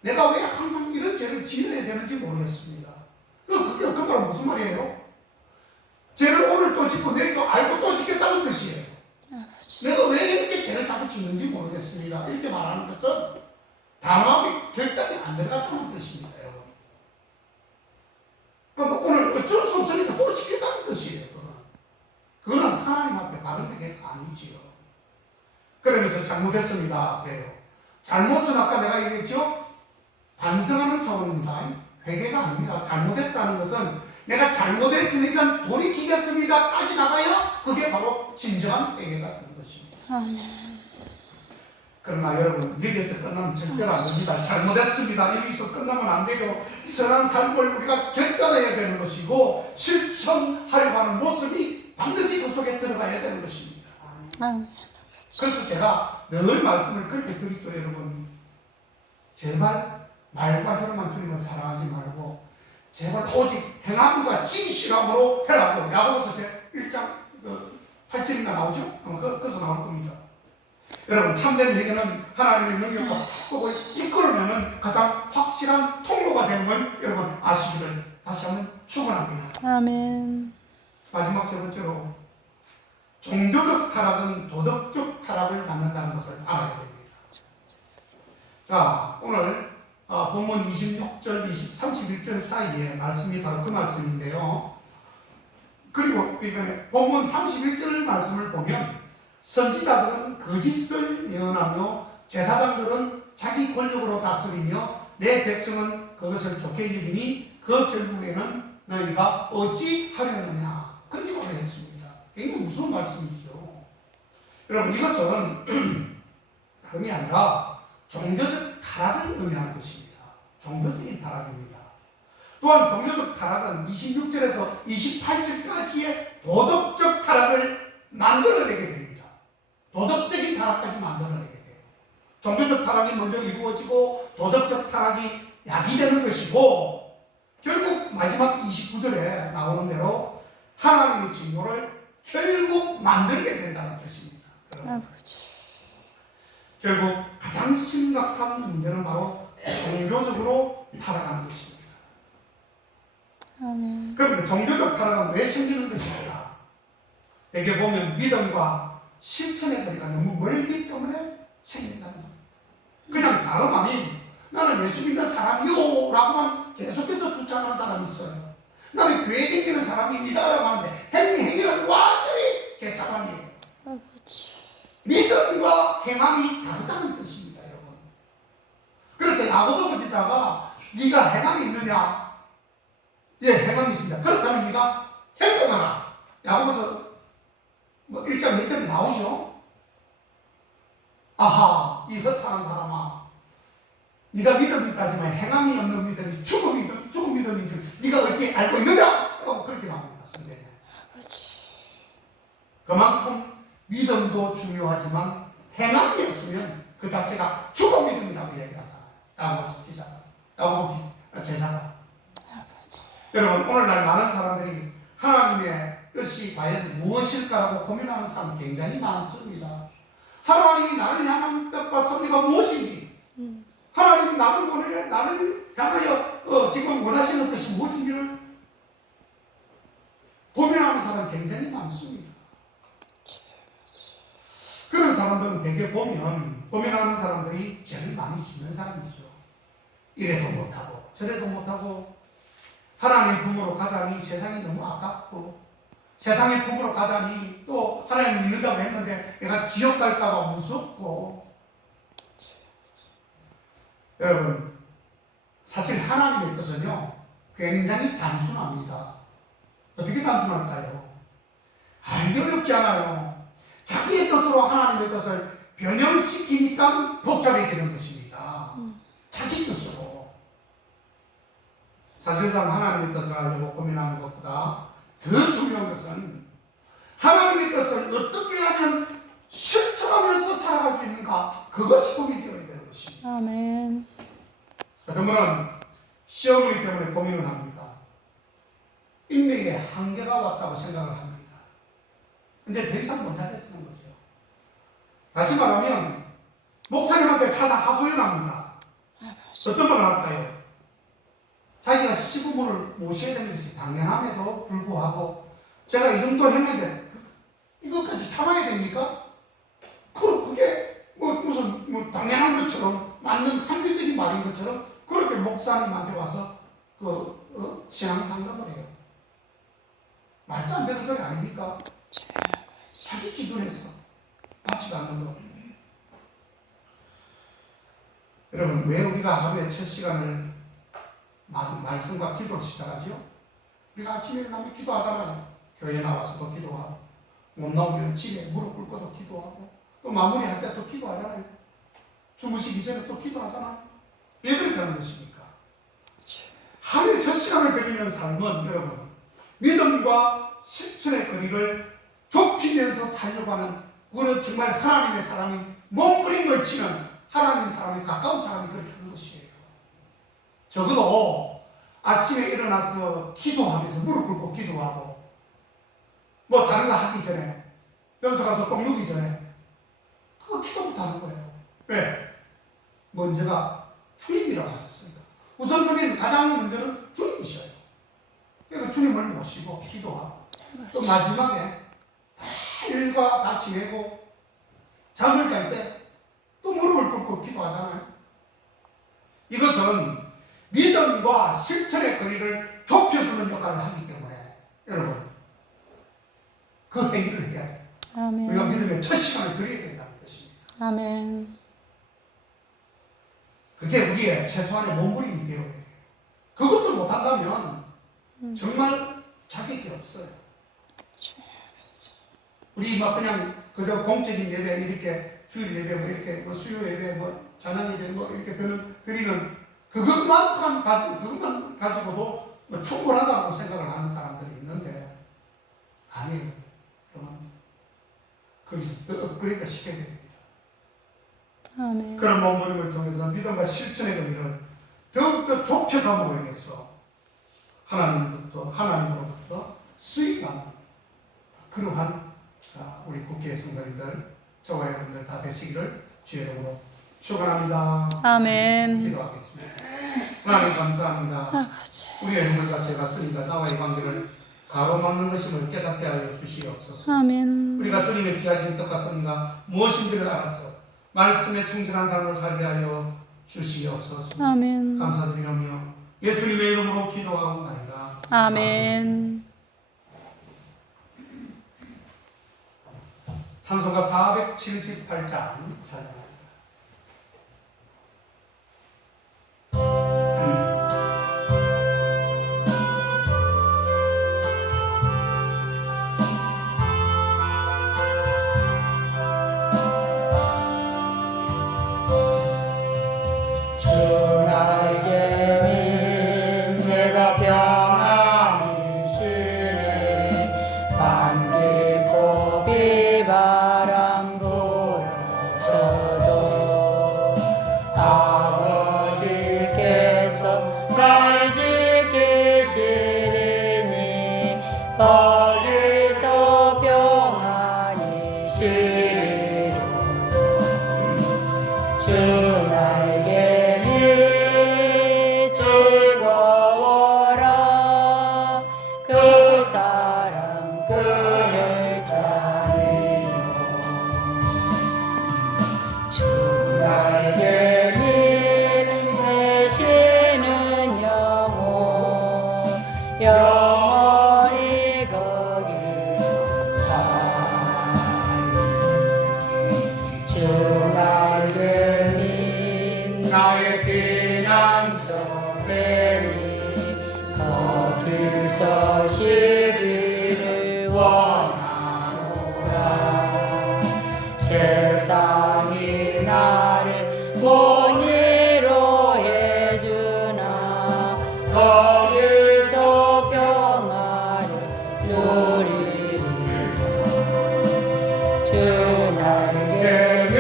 내가 왜 항상 이런 죄를 지어야 되는지 모르겠습니다. 그게 그 말은 무슨 말이에요? 죄를 오늘 또 짓고 내일 또 알고 또 짓겠다는 뜻이에요. 내가 왜 이렇게 죄를 자꾸 짓는지 모르겠습니다. 이렇게 말하는 것은 단호하게 결단이 안 들어갔다는 뜻입니다, 여러분. 그럼 오늘 어쩔 수 없으니까 또 짓겠다는 뜻이에요. 그거는 하나님 앞에 바른 회개가 아니지요. 그러면서 잘못했습니다, 그래요. 잘못은 아까 내가 얘기했죠? 반성하는 차원입니다. 회개가 아닙니다. 잘못했다는 것은 내가 잘못했으니까 돌이키겠습니다 까지 나가야 그게 바로 진정한 회개가 되는 것입니다. 그러나 여러분, 여기서 끝나면 절대로 안 됩니다. 잘못했습니다, 여기서 끝나면 안 되고 선한 삶을 우리가 결단해야 되는 것이고 실천하려고 하는 모습이 반드시 그 속에 들어가야 되는 것입니다. 그래서 제가 늘 말씀을 그렇게 드리죠, 여러분. 제발 말과 혀로만 주님을 사랑하지 말고 제발 오직 행함과 진실함으로 해라고 야고보서 제 1장 8절인가 나오죠? 거기서 나올 겁니다. 여러분, 참된 회개는 하나님의 능력과 축복을 이끌어내는 가장 확실한 통로가 되는 걸 여러분 아시기를 다시 한번 축원합니다. 아멘. 마지막 세 번째로, 종교적 타락은 도덕적 타락을 낳는다는 것을 알아야 됩니다. 자, 오늘 본문 26절, 31절 사이에 말씀이 바로 그 말씀인데요. 그리고 이번에 본문 31절 말씀을 보면 선지자들은 거짓을 예언하며 제사장들은 자기 권력으로 다스리며 내 백성은 그것을 좋게 여기니 그 결국에는 너희가 어찌하려느냐, 그렇게 말을 했습니다. 굉장히 무서운 말씀이죠. 여러분, 이것은 다름이 아니라 종교적 타락을 의미하는 것입니다. 종교적인 타락입니다. 또한 종교적 타락은 26절에서 28절까지의 도덕적 타락을 만들어내게 됩니다. 도덕적인 타락까지 만들어내게 돼요. 종교적 타락이 먼저 이루어지고 도덕적 타락이 야기되는 것이고, 결국 마지막 29절에 나오는 대로 하나님의 징조를 결국 만들게 된다는 것입니다. 결국 가장 심각한 문제는 바로 종교적으로 타락하는 것입니다. 그런데 종교적 타락은 왜 생기는 것입니까? 대개 보면 믿음과 실천의 거리가 너무 멀기 때문에 생긴다는 겁니다. 그냥 다름 아닌 나는 예수 믿는 사람이요 라고만 계속해서 주장하는 사람이 있어요. 나는 교회 다니는 사람입니다 라고 하는데 행위는 완전히 개차반이에요. 믿음과 행함이 다르다는 뜻입니다, 여러분. 그래서 야고보서 기자가 네가 행함이 있느냐? 예, 행함이 있습니다. 그렇다면 네가 행동하라. 야고보서 1장 몇 절에 나오죠? 아하, 이 허탄한 사람아, 네가 믿음이 있다지만 행함이 없는 믿음이 죽은 믿음인 줄 네가 어찌 알고 있느냐? 라고 그렇게 나옵니다, 성경에. 그만큼 믿음도 중요하지만 행함이 없으면 그 자체가 죽은 믿음이라고 얘기하잖아요. 야고보서 기자가, 야고보 제자가. 여러분, 오늘날 많은 사람들이 하나님의 뜻이 과연 무엇일까라고 고민하는 사람이 굉장히 많습니다. 하나님이 나를 향한 뜻과 섭리가 무엇인지, 하나님이 나를 향하여 지금 원하시는 뜻이 무엇인지를 고민하는 사람이 굉장히 많습니다. 그런 사람들은 대개 보면 고민하는 사람들이 제일 많이 짓는 사람이죠. 이래도 못하고 저래도 못하고 하나님 품으로 가자니 세상이 너무 아깝고 세상의 품으로 가자니 또 하나님 믿는다고 했는데 내가 지옥 갈까봐 무섭고. 여러분, 사실 하나님의 뜻은요 굉장히 단순합니다. 어떻게 단순할까요? 알기 어렵지 않아요. 자기의 뜻으로 하나님의 뜻을 변형시키니까 복잡해지는 것입니다. 자기 뜻으로. 사실상 하나님의 뜻을 알려고 고민하는 것보다 더 중요한 것은 하나님의 뜻을 어떻게 하면 실천하면서 살아갈 수 있는가, 그것이 고민이 되어야 되는 것입니다. 아멘. 어떤 분은 시어머니 때문에 고민을 합니다. 인생에 한계가 왔다고 생각을 합니다. 근데 더 이상 못하겠다는 거죠. 다시 말하면 목사님한테 찾아 하소연합니다. 어떤 말을 할까요? 자기가 시부모를 모셔야 되는 것이 당연함에도 불구하고 제가 이 정도 했는데 이것까지 참아야 됩니까? 그게 무슨 당연한 것처럼, 맞는 합리적인 말인 것처럼 그렇게 목사님한테 와서 신앙 상담을 해요. 말도 안 되는 소리 아닙니까? 자기 기준에서 맞지도 않는 거. 여러분, 왜 우리가 하루에 첫 시간을 말씀과 기도를 시작하죠? 우리가 아침에 일어나면 기도하잖아요. 교회 나와서도 기도하고, 못 나오면 집에 무릎 꿇고도 기도하고, 또 마무리할 때 또 기도하잖아요. 주무시기 전에 또 기도하잖아요. 왜 그렇게 하는 것입니까? 하루에 첫 시간을 드리는 삶은 여러분, 믿음과 실천의 거리를 좁히면서 살려고 하는, 그거는 정말 하나님의 사람이 몸부림을 치는 하나님 사람이, 가까운 사람이 그렇게 하는 것이에요. 적어도 아침에 일어나서 기도하면서 무릎 꿇고 기도하고, 뭐 다른 거 하기 전에, 변소 가서 똥 누기 전에 그거 기도부터 하는 거예요. 왜? 먼저가 주님이라고 하셨습니다. 우선순위는, 가장 먼저는 주님이셔요. 그래서 주님을 모시고 기도하고, 또 마지막에 다 일과 다 지내고 잠을 잘 때 또 무릎을 꿇고 기도하잖아요. 이것은 믿음과 실천의 거리를 좁혀주는 역할을 하기 때문에 여러분, 그 행위를 해야 돼요. 아멘. 우리가 믿음의 첫 시간을 드려야 된다는 것입니다. 아멘. 그게 우리의 최소한의 몸부림이 되어야 돼요. 그것도 못한다면 정말 자격이 없어요. 우리 막 그냥 그저 공적인 예배, 이렇게 주일 예배, 뭐 이렇게 뭐 수요 예배, 뭐 자난 예배, 뭐 이렇게 드리는 그것만 가지고도 뭐 충분하다고 생각을 하는 사람들이 있는데, 아니에요. 그러면 거기서 더 업그레이드 시켜야 됩니다. 아멘. 그런 몸부림을 통해서 믿음과 실천의 거리를 더욱더 좁혀감으로 인해서 하나님으로부터 수익받는 그러한 우리 국회 성도님들, 저와 여러분들 다 되시기를 주의 이름으로 축원합니다. 아멘. 기도하겠습니다. 하나님 감사합니다. 아버지. 우리의 눈물과 죄가 주님과 나와의 관계를 가로막는 것임을 깨닫게 하여 주시옵소서. 아멘. 우리가 주님의 귀하신 뜻과 선과 무엇인지를 알아서 말씀에 충실한 삶을 살게 하여 주시옵소서. 아멘. 감사드리며 예수님의 이름으로 기도하옵나이다. 아멘. 찬송가 478장 찬양합니다. 날 지키시리니 거기서 평안히 쉬리라. 주 날개니 즐거워라. 그 사랑 그를 찾으려. 주 날개니 되시는 영혼 영원히 거기서 살리. 주 날개니 나의 피난처 되니 거기서 쉬기를 원하노라. 세상이 나를 못 위로해 주나 거기서 평화를 누리리 주 날개미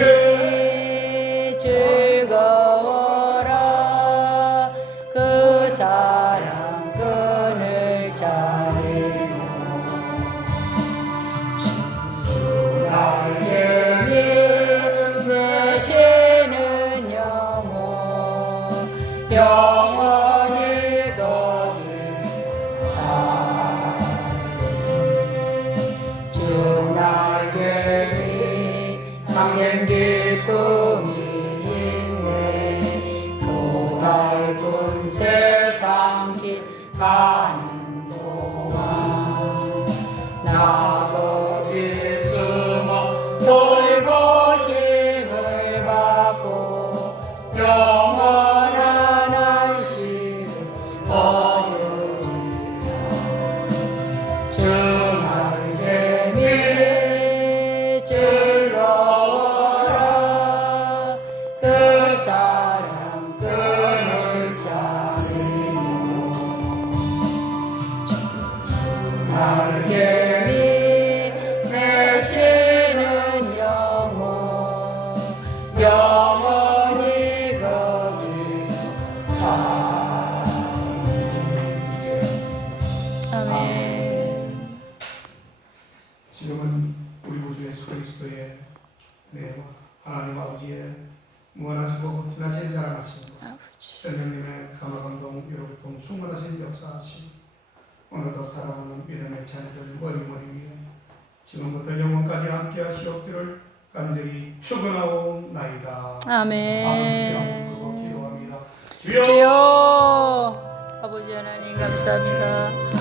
즐거워라 그 사랑 끈을 자리고 날개미 내쉬는 영혼 영원히 거기서 살리 주 날개미 참된 기쁨이 있네 그 넓은 세상 길 가는 동안 나 거기 숨어 돌보심을 받고 영원한 안식을 얻으리라 주 날개미 즐거워라 그 사랑 끈을 자르고 날개미 내쉬는 영혼 영원히 거기서 살리 아멘. 지금은 우리 구주 예수 그리스도의 은혜와 하나님 아버지의 무한하시고 극진하신 사랑하시고 성령님의 감화감동 위로부터 충만하신 역사하시고 오늘도 사랑하는 믿음의 자녀들 머리머리 위에 지금부터 영원까지 함께 하시옵기를 간절히 축원하옵나이다. 아멘. 기도합니다. 주여 아버지 하나님 감사합니다.